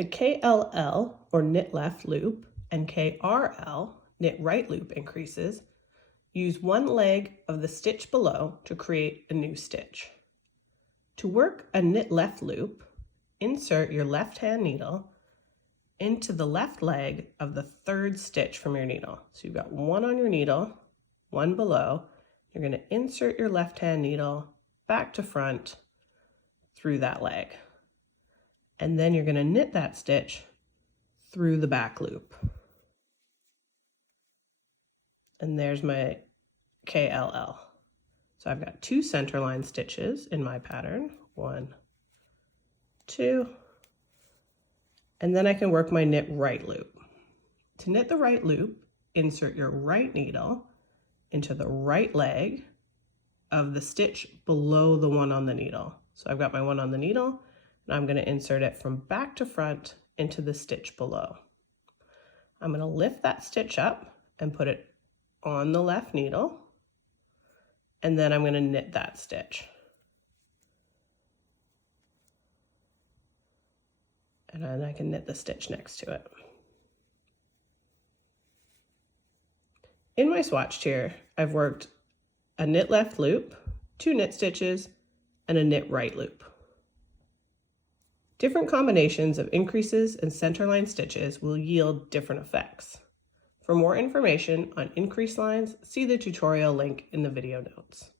The KLL, or knit left loop, and KRL, knit right loop increases use one leg of the stitch below to create a new stitch. To work a knit left loop, insert your left hand needle into the left leg of the third stitch from your needle. So you've got one on your needle, one below. You're going to insert your left hand needle back to front through that leg. And then you're going to knit that stitch through the back loop. And there's my KLL. So I've got 2 centerline stitches in my pattern. 1, 2, and then I can work my knit right loop. To knit the right loop, insert your right needle into the right leg of the stitch below the one on the needle. So I've got my one on the needle, and I'm going to insert it from back to front into the stitch below. I'm going to lift that stitch up and put it on the left needle, and then I'm going to knit that stitch. And then I can knit the stitch next to it. In my swatch here, I've worked a knit left loop, 2 knit stitches, and a knit right loop. Different combinations of increases and centerline stitches will yield different effects. For more information on increase lines, see the tutorial link in the video notes.